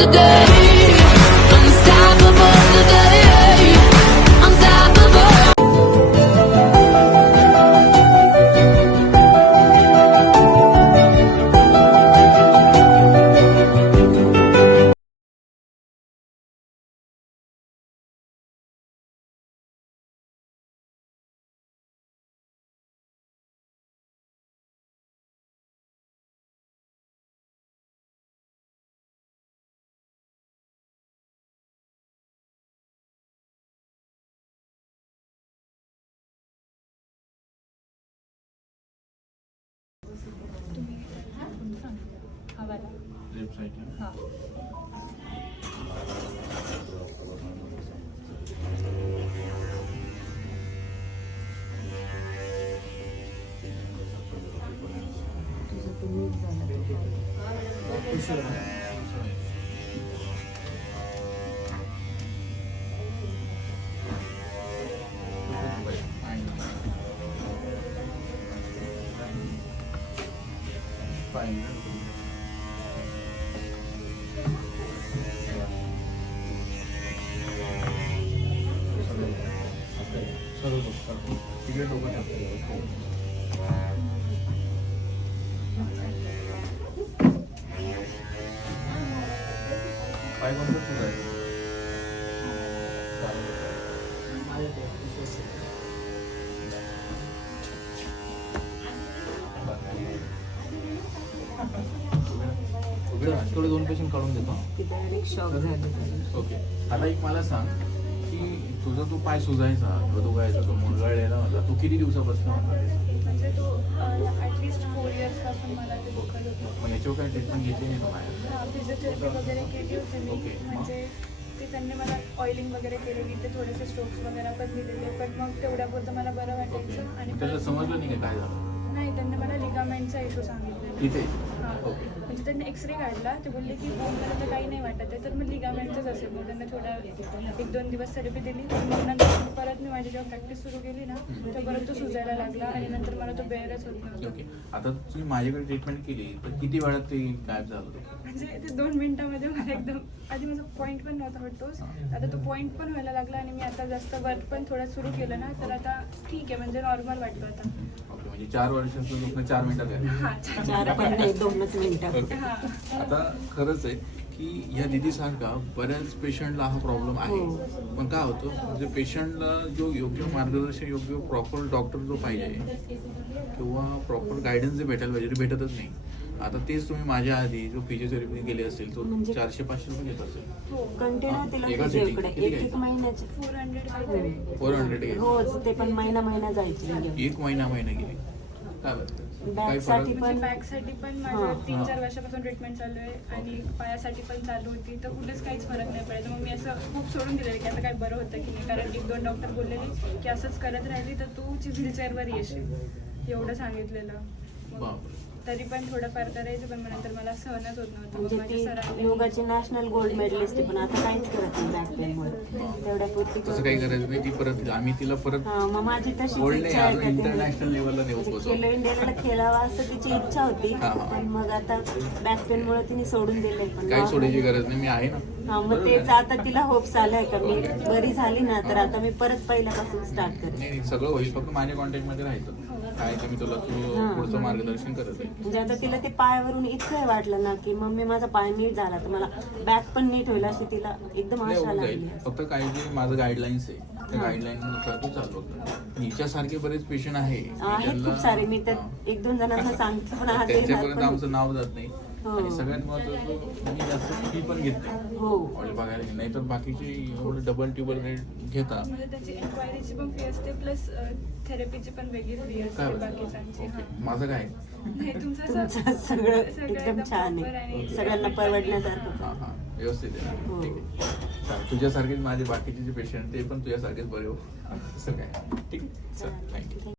today. Unstoppable today. Unstoppable. काय कोणतं सुरू आहे? थोडे 2 पेशंट काढून देतो. ओके. आता एक मला सांग की तुझा तो पाय सुजायचा किंवा तो काय तो मुरगळलेला होता तो किती दिवसापासून म्हणजे तो ॲटलिस्ट 4 इयर्स पासून मला ते दुखत होतं. मग याच्यावर काय ट्रीटमेंट घेतली नाही तुम्हाला? फिजिओथेरपी वगैरे केली होती मी. ओके. म्हणजे ते त्यांनी मला ऑइलिंग वगैरे केलेली, ते थोडेसे स्ट्रोक्स वगैरे पण दिलेले, पण मग तेवढ्यापुरतं मला बरं वाटायचं. आणि त्याला समजलं नाही काय झालं? नाही, त्यांनी मला लिगामेंटचा इश्यू सांगितलेला. इथे हां, ओके. म्हणजे त्यांनी एक्सरे काढला, ते बोलले की मला तर काही नाही वाटत आहे, तर मग लिगामेंटचंच असेल. मग त्यांना थोडा 1-2 दिवस थेरपी दिली. मग नंतर परत मी माझी जेव्हा प्रॅक्टिस सुरू केली ना, तेव्हा परत तो सुजायला लागला आणि नंतर मला तो बेअरच होत नव्हता. ओके. आता तुम्ही माझ्याकडे ट्रीटमेंट केली तर किती वेळात ते गायब झालं होतं? म्हणजे ते 2 मिनिटामध्ये मला एकदम, आधी माझा पॉईंट पण नव्हता हटतोस, आता तो पॉईंट पण व्हायला लागला आणि मी आता जास्त वर्क पण थोडं सुरू केलं ना, तर आता ठीक आहे, म्हणजे नॉर्मल वाटतं आता. ओके. म्हणजे 4 वर्षाचं दुखणं 4 मिनिटात आहे. हां, 4 पण नाही, 2च मिनिटं. ओके. आता खरंच आहे की ह्या दीदीसारखा बऱ्याच पेशंटला हा प्रॉब्लेम आहे. पण काय होतं म्हणजे पेशंटला जो योग्य मार्गदर्शन, योग्य प्रॉपर डॉक्टर जो पाहिजे किंवा प्रॉपर गायडन्स जे भेटायला पाहिजे ते भेटतच नाही. आता तेच तुम्ही माझ्या आधी जो फिजिओथेरपी गेले असेल तो 400-500 रुपये घेत असेल. हो, कंटिन्यू तिला एका फिजिओकडे sitting किती 1 महिन्याचे 400 काहीतरी. 400 घे. रोज, ते पण महिना जायचे. 1 महिना गेली. काय बघतं? काय बॅकसाठी फरक? म्हणजे पण बॅकसाठी पण माझं 3-4 वर्षापासून ट्रीटमेंट चालू आहे आणि पायासाठी पण चालू होती, तर कुठेच काहीच फरक नाही पडायचा. मग मी असं खूप सोडून दिलेलं की आता काय बरं होतं की नाही, कारण 1-2 डॉक्टर बोललेले की असंच करत राहिली तर तू व्हीलचेअरवर येशील, एवढं सांगितलेलं. मग बापरे. तरी पण थोडंफार करायचं, पण मग नंतर मला सहनच होत नव्हतं. मग म्हणजे माझ्या ती सरांनी योगाची नॅशनल गोल्ड मेडलिस्ट आहे, पण आता काहीच करत नाही बॅक पेनमुळे. तेवढ्या पुरती तसं काही करायचं नाही. ती परत आम्ही तिला परत हा, मग माझी तशी गोल्ड इच्छा नाही आहे अजून का इंटरनॅशनल लेवलला नेऊ म्हणजे पोहोचवू. खेलो इंडियाला खेळावा असं तिची इच्छा होती, हा, हा. पण मग आता बॅक पेनमुळे तिने सोडून दिलंय. पण काही सोडायची गरज नाही. मी आहे ना. हा, मग तेच आता तिला होप्स आलाय का मी बरी झाली ना तर आता मी परत पहिल्यापासून स्टार्ट करेन. नाही, सगळं होईल. फक्त माझ्या कॉन्टॅक्ट मध्ये राहायचं. काय ते मी तुला पुढचं मार्गदर्शन करत आहे. म्हणजे आता तिला ते पायावरून इतकं वाटलं ना की मम्मी माझा पाय नीट झाला तर मला बॅक पण नीट होईल अशी तिला एकदम नाही, आशा होऊन लागली. जाईल. फक्त काही जे माझं गाईडलाईन्स आहे त्या गाईडलाईन नुसार तू चालू होतं. हिच्यासारखे बरेच पेशंट आहे आहेत खूप सारे, मी तर 1-2 जणांना सांगते पण आज येणार त्यांच्यापर्यंत पण. आमचं नाव जात नाही. हो. आणि सगळ्यात महत्त्वाचं मी जास्त फी पण घेत नाही. हो, ऑइल बघायला नाही तर बाकीचे एवढं डबल टिबल रेट घेतात. म्हणजे त्याची एन्क्वायरीची पण फी असते, प्लस थेरपीची पण वेगळी फी असते काय बाकीच्यांची. ओके. हां. माझं काय नाही, तुमचं तुमचं सगळं एकदम छान proper आहे, आणि सगळ्यांना परवडण्यासारखं. हां हां व्यवस्थित आहे. हो. ठीक आहे. चालेल. तुझ्यासारखेच माझे बाकीचे जे पेशंट ते पण तुझ्यासारखेच बरे हो. असं काय ठीक आहे. चल थँक्यू.